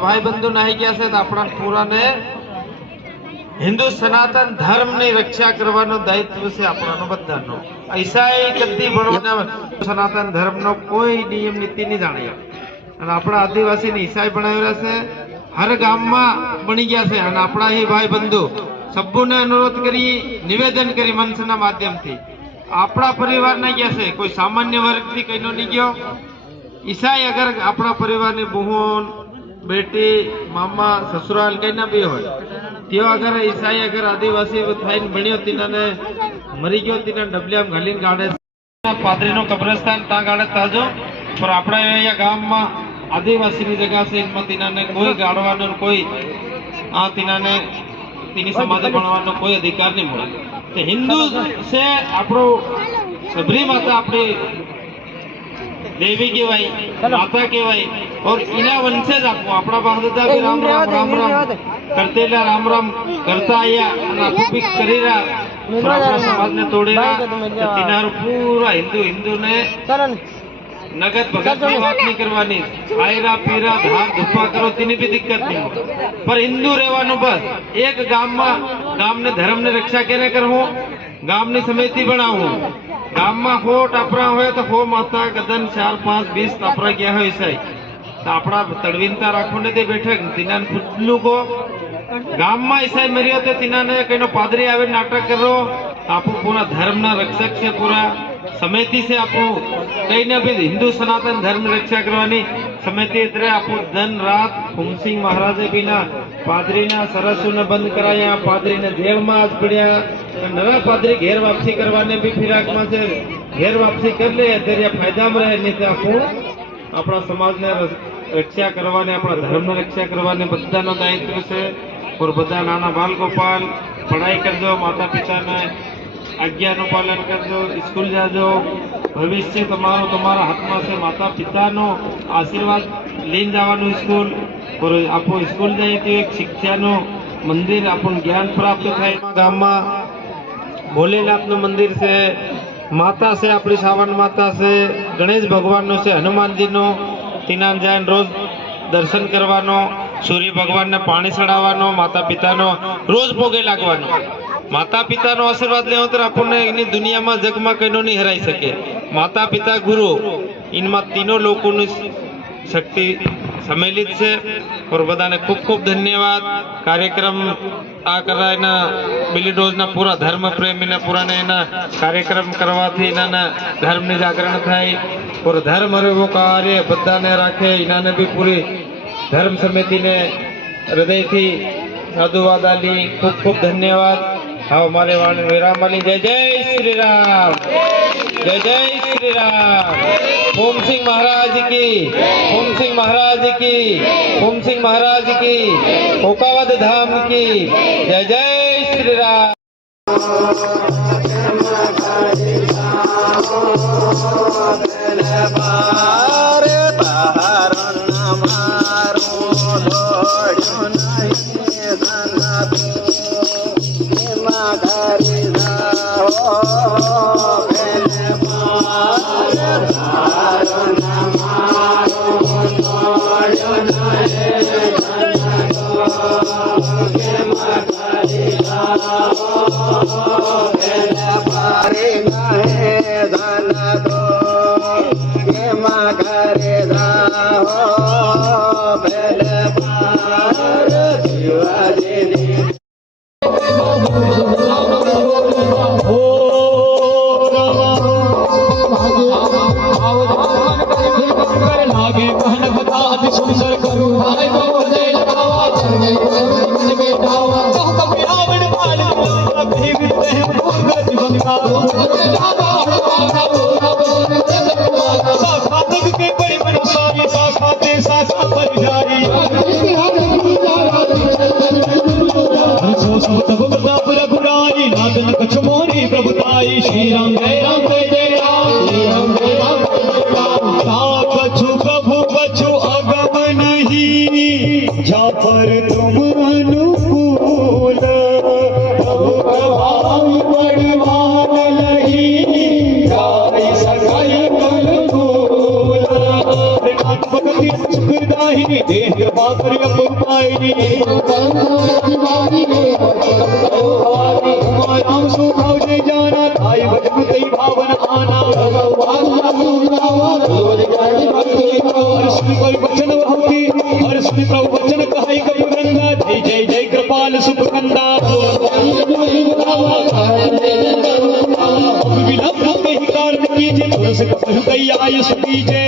भाई बंधु नहीं क्या से अपना पूरा ने हिंदू सनातन धर्म ની રક્ષા કરવાનો દાયિત્વ છે આપણો બધાનો ઈસાઈ કદી ભણવાના સનાતન ધર્મનો કોઈ નિયમ નીતિ નહીં જાણે અને આપણા આદિવાસીને ઈસાઈ બનાવેલા છે હર ગામમાં બની ગયા છે અને આપણા હી ભાઈ બંધુ સબને અનુરોધ કરી નિવેદન કરી મંચના માધ્યમથી આપણા પરિવારને ગયા છે કોઈ સામાન્ય વર્ગથી કઈનો નહીં ગયો ईसाई अगर अपना परिवार ने बहन बेटी मामा ससुराल कहीं ना भी हो त्यो अगर ईसाई अगर आदिवासी थाईन बन्यो तीनाने मरी गयो तीना डबलियाम घालीने गाड़े पादरीनो कब्रस्तान ता गाड़े ताजो पर आपड़ा या गाम में आदिवासी ની जगह से इनमें तीनाने कोई गाड़वानो कोई आ तीनाने तीनी समाज बनवानो कोई अधिकार नहीं મળે तो हिंदू से आपरो सबरी माता अपनी देवी के भाई माता के भाई और इना वंशज आपको अपना बांधता भी राम राम राम राम करते ला राम राम करता आया आपको भी करेगा अपना समाज ने तोड़ेगा तीनार पूरा हिंदू हिंदू ने नगद भगत की बात नहीं करवानी खायरा पीरा धार धुप्पा करो तीनी भी दिक्कत नहीं पर हिंदू रहवानो बस एक गाम ने धर्म ने रक्षा केने करवो गाम ने समिति बनावो गाम में हो टापरा हो तो हो माता गदन 4 5 20 टापरा गया है ईसाई तो अपना तड़वीनता राखो ने दे बैठे तीना पुतलू को गाम में ईसाई मरियो तो तीना ने कहीं पादरी आवे नाटक करो आपू पूरा धर्म ना रक्षक से पूरा समिति से आपू कहीं ने भी हिंदू सनातन धर्म रक्षा करवानी समिति इतरे आपू दिन रात हुमसिंह महाराजे भी ना पादरी ना सरसू ने बंद कराया पादरी ने जेल में आज पड़िया नवा पादरी घेर वापसी करवाने भी फिराक में से घेर वापसी कर ले तेरे फायदा में रहे नहीं तो आपू अपना समाज ने रक्षा करवाने अपना धर्म ने रक्षा करवाने बधानो दायित्व से और बधा नाना बाल गोपाल पढ़ाई करजो माता पिता ने आज्ञा नु पालन करजो स्कूल जाजो भविष्य तमारो तमारा हाथ में से माता पिता नो आशीर्वाद लीन जावानु स्कूल और आपो स्कूल जाए तो एक शिक्षा नो मंदिर अपन ज्ञान प्राप्त थाय गाम में भोलेनाथ नु मंदिर से माता से अपनी सावन माता से गणेश भगवान नो से हनुमान जी नो तीनान जान रोज दर्शन करवानो सूर्य भगवान ने पानी चढ़ावानो माता पिता नो रोज भोगे लागवानो माता पिता नो आशीर्वाद लेवो तो आपने दुनिया में जग में कहीं नहीं हराई सके माता पिता गुरु इनमें तीनों लोगों की शक्ति सम्मिलित है और बधाने खूब खूब धन्यवाद। कार्यक्रम आ करायना बिलीडोज ना पूरा धर्म प्रेमी ने पूरा ने ना कार्यक्रम करवाथी इन्होंने धर्म ने जागरण थाई और धर्म वो कार्य बधा ने राखे इन्होंने भी पूरी धर्म समिति ने हृदय थी साधुवाद आली। खूब खूब धन्यवाद। हाँ हमारे वाले विराम वाली जय जय श्री राम, जय जय श्री राम। ओम सिंह महाराज की, ओम सिंह महाराज की, ओम सिंह महाराज की, ओकावद धाम की जय जय श्री राम। प्रभुताई श्री राम जय राम जय जय राम, श्री राम जय राम जय राम। कछु प्रभु कछु अगम नहीं, जा पर तुम अनुकूल। प्रभु प्रभाव परिवार नहीं, जाय सकल कुल। भक्ति सुखदायिनी देह बाकर अपुरपायिनी, राम सुभाव जय जाना ताई भजन तई भावन आना। हर सुनि कोई वचन बहुती, हर सुनि प्रभु वचन कहाई कबि गंगा। जय जय जय कृपाल सुख कंदा, विलंब में ही कारण कीजिए तुरस कपहु कई आयुष दीजे।